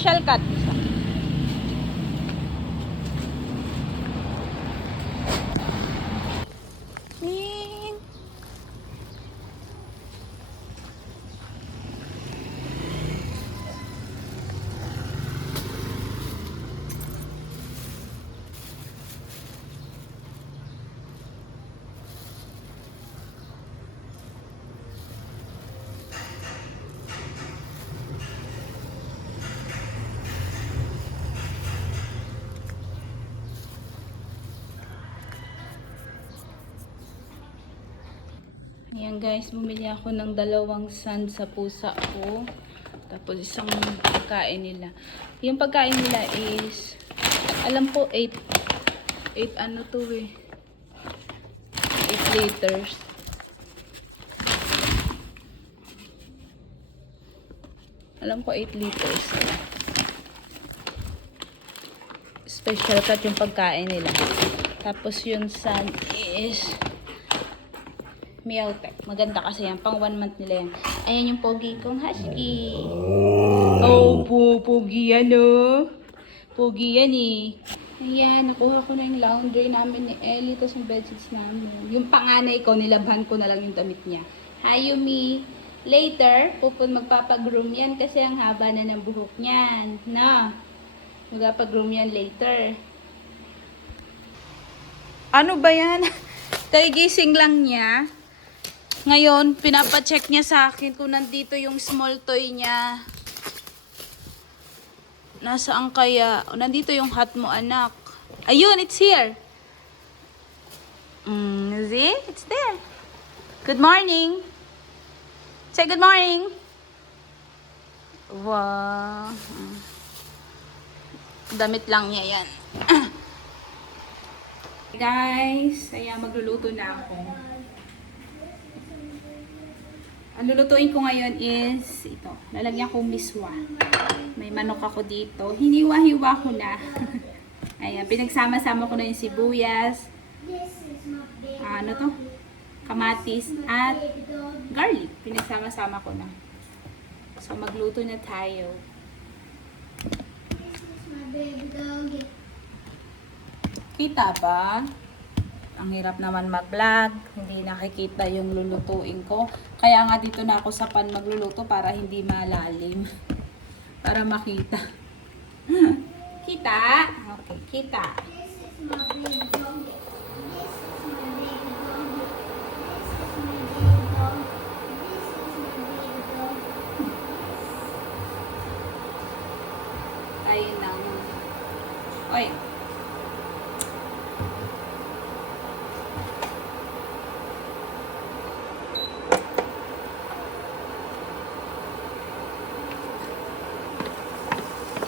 Special cut isa. Ning. Ayan guys, bumili ako ng 2 sand sa pusa ko. Tapos isang pagkain nila. Yung pagkain nila is, alam ko 8 ano to eh. 8 liters. Alam ko 8 liters. Special cut yung pagkain nila. Tapos yung sand is Meowtech. Maganda kasi yan. Pang 1 month nila yan. Ayan yung pogi kong husky. Oh, pogi yan oh. Pogi yan eh. Ayan, nakuha ko na yung laundry namin ni Ellie. Tapos yung bedsheets namin. Yung panganay ko, nilabhan ko na lang yung damit niya. Hi, Yumi. Later, magpapagroom yan kasi ang haba na ng buhok niyan. No? Magpapagroom yan later. Ano ba yan? Kagising lang niya. Ngayon, pinapacheck niya sa akin kung nandito yung small toy niya. Nasaan kaya? O, nandito yung hat mo, anak. Ayun, it's here. See? It's there. Good morning. Say good morning. Wow. Damit lang niya yan. Guys, kaya magluluto na ako. Ang lulutuin ko ngayon is ito. Lalagyan ko miswa. May manok ako dito. Hiniwa-hiwa ko na. Ayan, pinagsama-sama ko na yung sibuyas. Ano to? Kamatis at garlic. Pinagsama-sama ko na. So, magluto na tayo. Kita ba? Ang hirap naman mag-vlog. Hindi nakikita yung lulutuin ko. Kaya nga dito na ako sa pan magluluto para hindi malalim. Para makita. Kita? Okay, kita. Ayun na. Oy.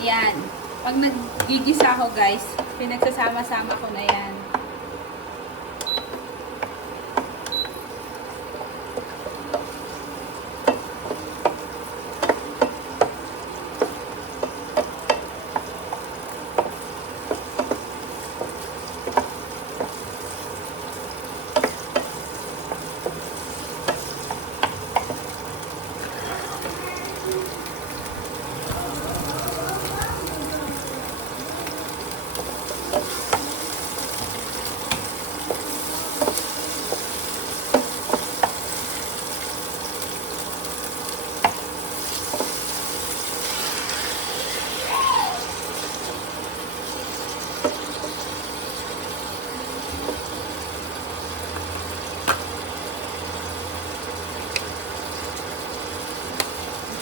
Yan. Pag naggigisa ako guys, pinagsasama-sama ko na yan.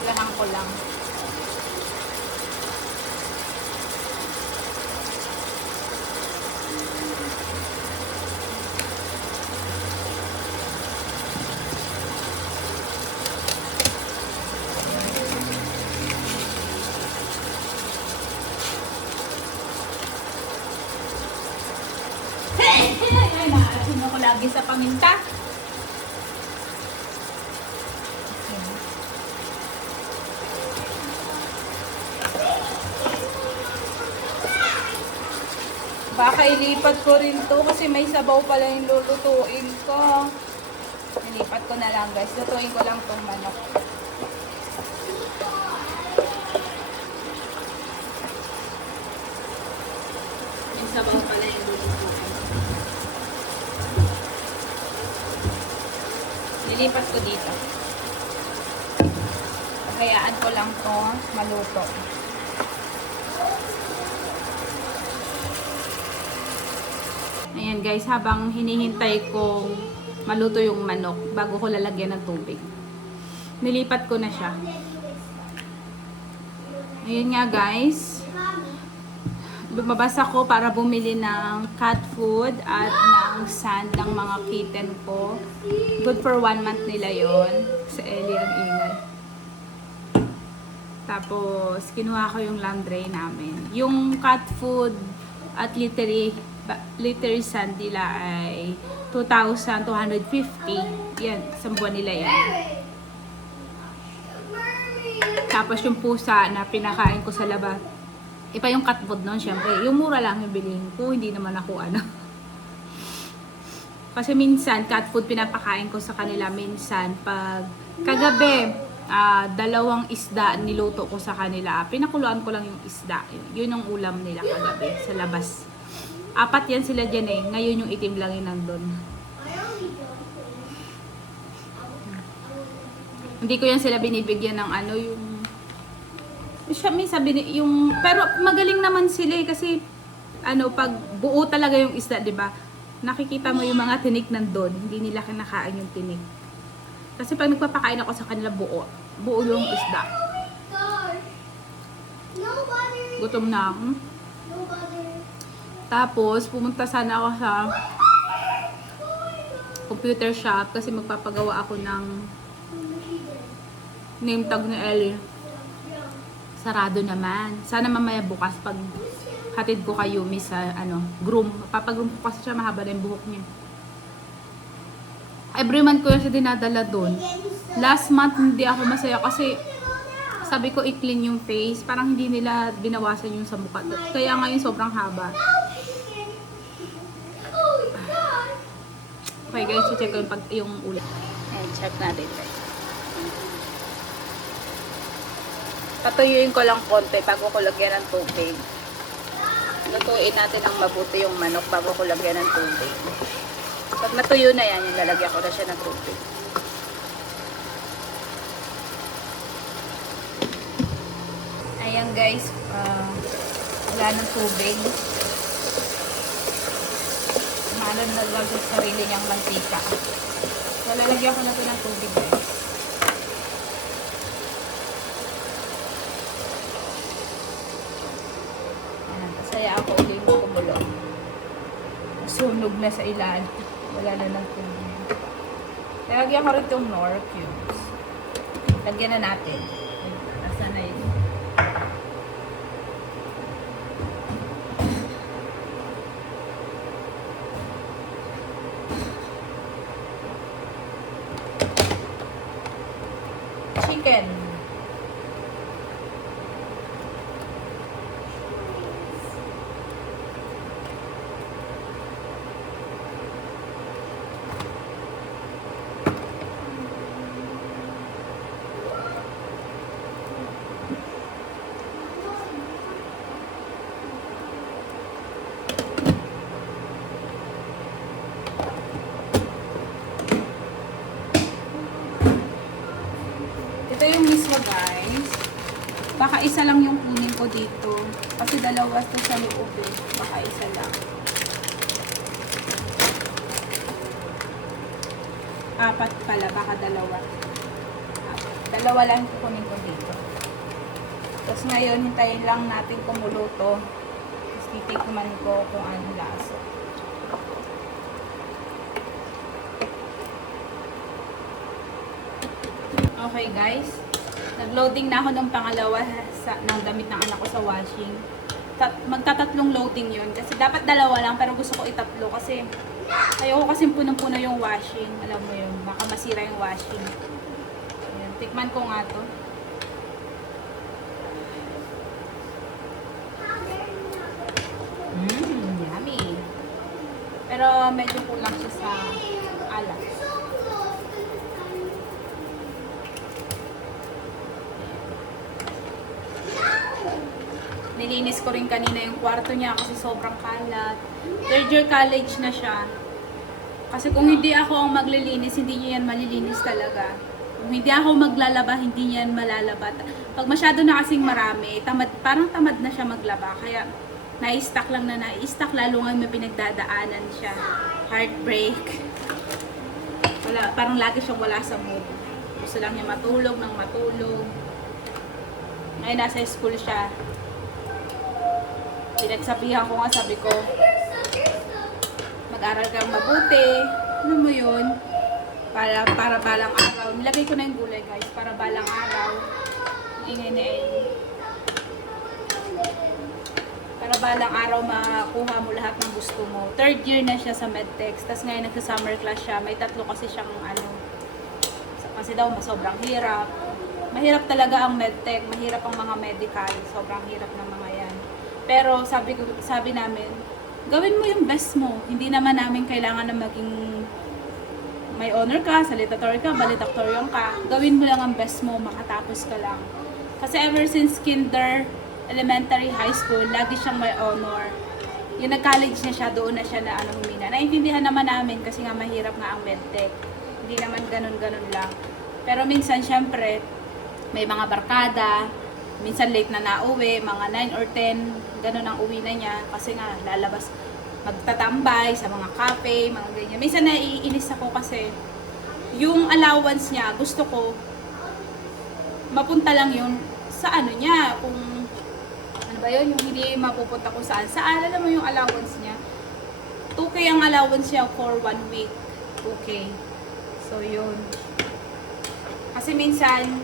Lahan ko lang. Ay, maasin ako lagi sa paminta. Baka ilipat ko rin to kasi may sabaw pala yung lulutuin ko. Ilipat ko na lang guys. Lutuin ko lang tong manok. sabaw pala yung lulutuin. Lilipat ko dito. Hayaan ko lang to maluto. Ayan guys, habang hinihintay kong maluto yung manok bago ko lalagyan ng tubig, nilipat ko na siya. Ayan nga guys, lumabas ako para bumili ng cat food at ng sand ng mga kitten ko. Good for 1 month nila yon. Sa Ellie ang ingay. Tapos, kinuha ko yung laundry namin. Yung cat food at littering sand nila ay 2,250. Yan, isang buwan nila yan. Tapos yung pusa na pinakain ko sa labas. Iba yung cat food nun, syempre. Yung mura lang yung bilhin ko, hindi naman ako ano. Kasi minsan, cat food pinapakain ko sa kanila minsan. Pag kagabi, 2 isda niluto ko sa kanila. Pinakuluan ko lang yung isda. Yun ang ulam nila kagabi sa labas. 4 yan sila dyan eh. Ngayon yung itim lang yun nandun. Hindi ko yan sila binibigyan ng ano yung... Siya may sabi yung... Pero magaling naman sila eh. Kasi ano, pag buo talaga yung isda, di ba? Nakikita mo yung mga tinik nandun. Hindi nila kinakain yung tinik. Kasi pag nagpapakain ako sa kanila buo yung isda. Gutom na ako. Tapos, pumunta sana ako sa computer shop kasi magpapagawa ako ng name tag ni Ellie. Sarado naman. Sana mamaya bukas pag hatid ko kay Yumi sa groom. Papagroom ko kasi siya, mahaba na yung buhok niya. Every month ko yung siya dinadala doon. Last month hindi ako masaya kasi sabi ko i-clean yung face. Parang hindi nila binawasan yung sa mukha. Kaya ngayon sobrang haba. Okay guys, check ko yung ulit. Ayan, check natin. Patuyuin ko lang konti bago ko lagyan ng tubig. Lutuin natin ang mabuti yung manok bago ko lagyan ng tubig. Pag natuyo na yan, yung lalagyan ko na siya ng tubig. Ayan guys, wala ng tubig. Malan na lang sa sarili niyang mantika. So, lalagyan ko na ito ng tubig guys. Ayan, kasaya ako ulit mo kumulo. Sunog na sa ilan. Wala na ng tubig. Lalagyan ko rin itong Knorr cubes. Lagyan na natin. Nasa na yun. Chicken. Ito yung mismo guys. Baka isa lang yung kunin ko dito. Kasi dalawa ito sa loob eh. Baka isa lang. 4 pala. Baka dalawa. Dalawa lang yung kunin ko dito. Tapos ngayon, hintayin lang natin kumuluto. Tapos titikman ko kung anong lasa. Okay guys, nag-loading na ako ng pangalawa ng damit ng anak ko sa washing. Magtatatlong loading yun kasi dapat 2 lang pero gusto ko itatlo kasi ayoko kasi punong-puno yung washing. Alam mo yun, baka masira yung washing. Ayan, tikman ko nga to. Yummy. Pero medyo kulang siya sa alat. Nilinis ko rin kanina yung kwarto niya kasi sobrang kalat. Third year college na siya. Kasi kung hindi ako ang maglilinis, hindi niya yan malilinis talaga. Kung hindi ako maglalaba, hindi niya yan malalaba. Pag masyado na kasing marami, parang tamad na siya maglaba. Kaya na-stock lang na na-stock, lalo nga may pinagdadaanan siya. Heartbreak. Wala, parang lagi siyang wala sa mood. Gusto lang niya matulog ng matulog. Ngayon nasa school siya. Pinagsabihan ko nga, sabi ko, mag-aral kang mabuti. Ano mo yun? Para balang araw. Nilagay ko na yung gulay guys. Para balang araw. Ingay na para balang araw makuha mo lahat ng gusto mo. Third year na siya sa medtech. Tapos ngayon nagsa-summer class siya. May 3 kasi siyang kasi daw sobrang hirap. Mahirap talaga ang medtech. Mahirap ang mga medical. Sobrang hirap ng mga yan. Pero sabi namin, gawin mo yung best mo. Hindi naman namin kailangan na maging may honor ka, salutatorian ka, valedictorian ka. Gawin mo lang ang best mo, makatapos ka lang. Kasi ever since kinder, elementary, high school, lagi siyang may honor. Yung nag-college na siya, doon na siya na humina. Naintindihan naman namin kasi nga mahirap nga ang medtech. Hindi naman ganun-ganun lang. Pero minsan, syempre, may mga barkada, minsan late na nauwi, mga 9 or 10, ganun ang uwi na niya. Kasi nga, lalabas, magtatambay sa mga cafe, mga ganyan. Minsan naiinis ako kasi yung allowance niya, gusto ko, mapunta lang yun sa ano niya, kung ano ba yun, yung hindi mapupunta kung saan. Saan, alam mo yung allowance niya? 2K ang allowance niya for 1 week. 2K. So, yun. Kasi minsan,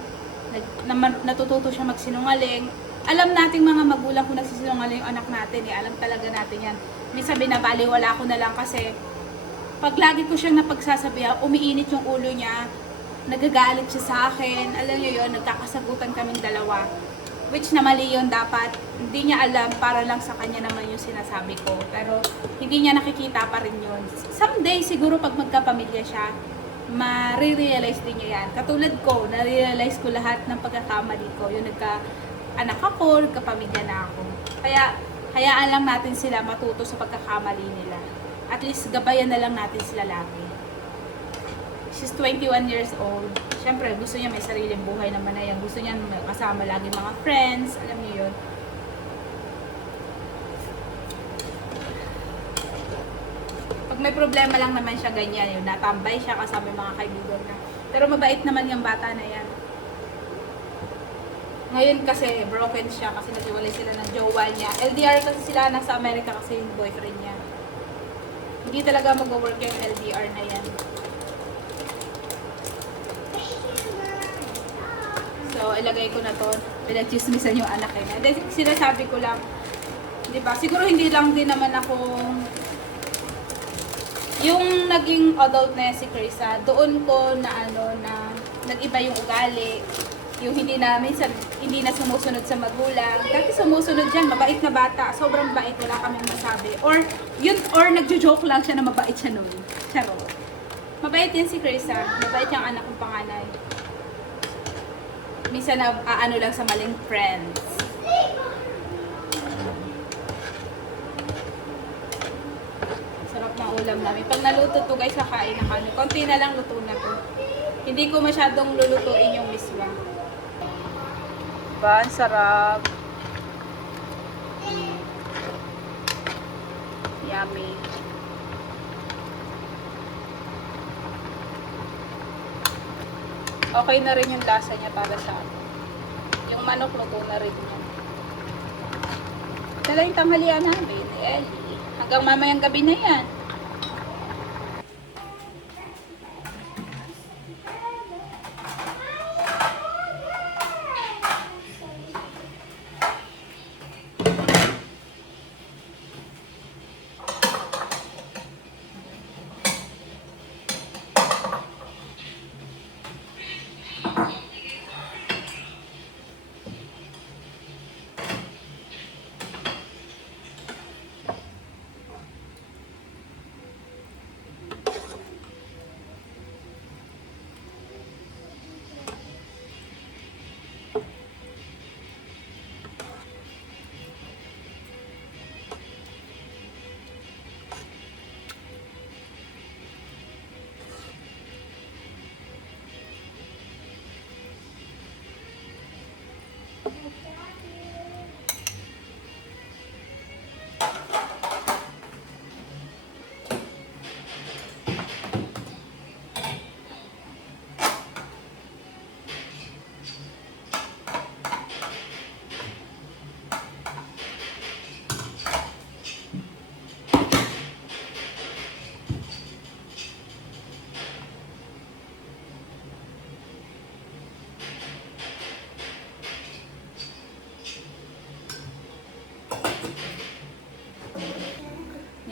natututo siya magsinungaling. Alam nating mga magulang kung nagsisinungaling yung anak natin eh. Alam talaga natin yan. Minsan binabaliwala ko na lang kasi pag lagi ko siyang napagsasabihan, umiinit yung ulo niya, nagagalit siya sa akin. Alam niyo yun, nagkakasagutan kaming dalawa. Which na mali yun dapat. Hindi niya alam, para lang sa kanya naman yung sinasabi ko. Pero hindi niya nakikita pa rin yun. Someday siguro pag magkapamilya siya, marirealize din niya yan. Katulad ko, nare-realize ko lahat ng pagkakamali ko. Yung nagka-anak ako, nagkapamilya na ako. Kaya, hayaan lang natin sila matuto sa pagkakamali nila. At least, gabayan na lang natin sila lagi. She's 21 years old. Siyempre, gusto niya may sariling buhay naman na yan. Gusto niya kasama lagi mga friends. Alam niyo yun. Pag may problema lang naman siya ganyan, yun, natambay siya kasama yung mga kaibigan niya. Pero mabait naman yung bata na yan. Ngayon kasi broken siya kasi naghiwalay sila ng jowa niya. LDR kasi sila, nasa Amerika kasi yung boyfriend niya. Hindi talaga mag-work yung LDR na yan. So, ilagay ko na to. Pinag-chismisan yung anak niya. Then, sinasabi ko lang, di ba? Siguro hindi lang din naman ako yung naging adult na si Krisa, doon ko na nag-iba yung ugali. Yung hindi na, minsan, hindi na sumusunod sa magulang. Dati sumusunod dyan, mabait na bata. Sobrang bait, wala kaming masabi. Or nagjo-joke lang siya na mabait siya nun. Charot. Mabait din si Krisa. Mabait yung anak kong panganay. Minsan ano lang sa maling friends. Sarap ng ulam namin. Pag naluto to guys, kakain na kami. Konti na lang luto na to. Hindi ko masyadong lulutuin yung miswa. Diba? Ang sarap. Yummy. Okay na rin yung lasa niya para sa akin. Yung manok, luto na rin yan. Dala yung tanghalian namin, Ellie. Hanggang mamayang gabi na yan.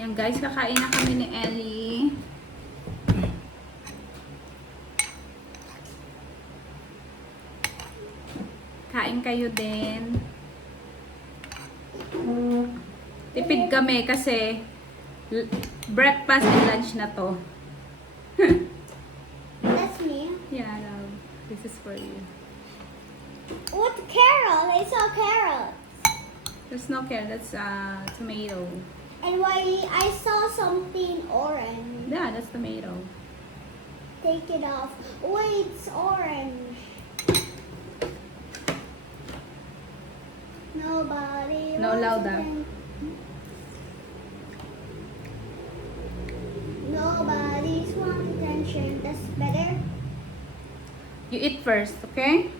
Yan guys, kakain na kami ni Ellie. Kain kayo din. Tipid kami kasi breakfast and lunch na to. That's me. Yeah, love. This is for you. What's carrot? I saw carrot. There's no carrot. That's tomato. And why I saw something orange. Yeah, that's tomato. Take it off. Wait, it's orange. Nobody. No, wants louder. atten- Nobody's want attention. That's better. You eat first, okay?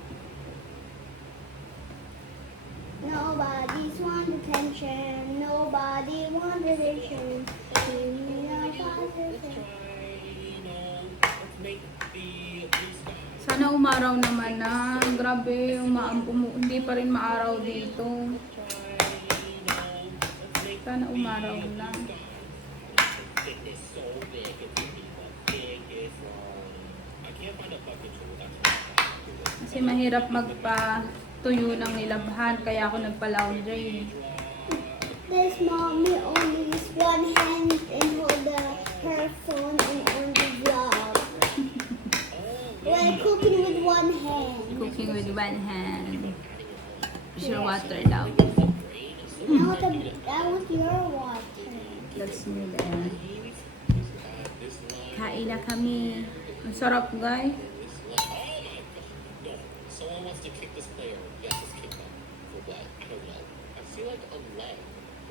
Nobody's want attention. Nobody want attention. Give me a positive. Sana umaraw naman na. Grabe, hindi pa rin maaraw dito. Sana umaraw na. Kasi mahirap magpatuyo ng nilabhan, kaya ako nagpa-laundry. This mommy only uses one hand and hold her phone and on the vlog. Like cooking with one hand. Cooking with one hand. Sure water daw. I want your water. That's me there. Kain na kami. Ang sarap, guys. Someone wants to kick this player. Yes, it's kicked up. For what? I don't know. I feel like a leg.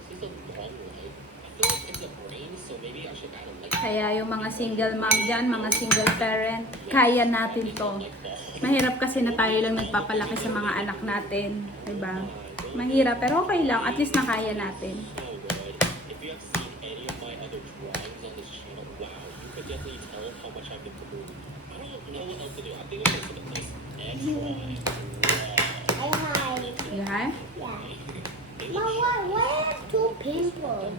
This is a long leg. I feel like it's a brain, so maybe I should add a leg. Kaya yung mga single mom dyan, mga single parent, kaya natin to. Mahirap kasi na tayo lang nagpapalaki sa mga anak natin. Diba? Mahirap, pero okay lang. At least nakaya natin. So good. If you have seen any of my other drawings on this channel, wow, you could definitely tell how much I've improved. I don't know what else to do. I think I'm going to put a nice X line. I have. You have? Yeah. Mom, why I have two pimples?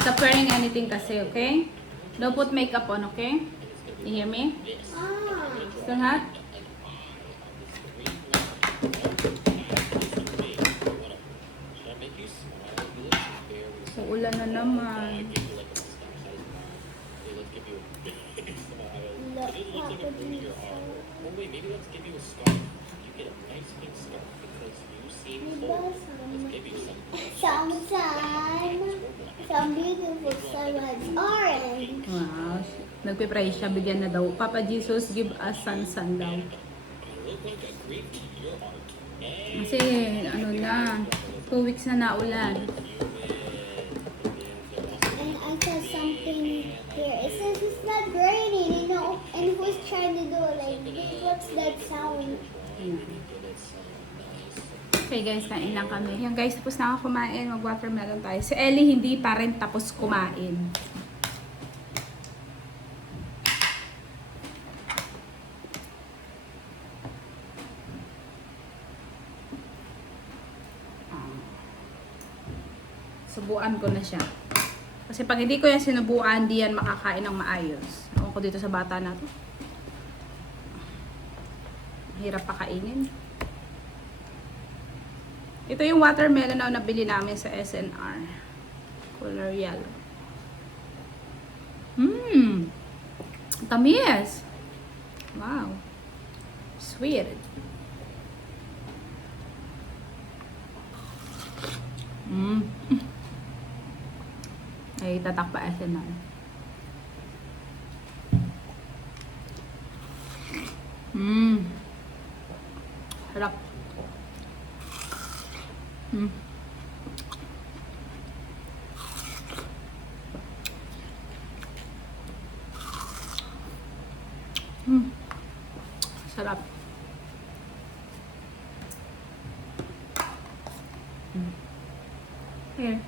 Stop wearing anything kasi, okay? Don't put makeup on, okay? You hear me? Ah. Still hot? Should I make you smile? You look very So, ulan na naman. give you like a mustache size. Okay, let's give you a big smile. Look, It looks like Papa, a movie do your so. arm. Oh wait, maybe let's give you a scarf. You get a nice pink scarf because you seem cold. Let's give you some. Some beautiful sun was orange. Wow. Nagpe-pray siya, bigyan na daw. Papa Jesus, give us sun daw. I look like a Greek to your art. And Kasi, ano na, 2 weeks na naulan. And I saw something here. It says it's not raining, you know. And who's trying to do it like this? What's that sound? Okay guys, kain lang kami. Yan guys, tapos na ako kumain. Mag-watermelon tayo. Si Ellie hindi pa rin tapos kumain. Subuan ko na siya. Kasi pag hindi ko yan sinubuan, di yan makakain ng maayos. Ewan ko dito sa bata na to. Hirap pakainin. Ito yung watermelon na nabili namin sa SNR. Color yellow. Tamis! Wow. Sweet. Ay, tatak pa SNR. Harap. Sarap. Here.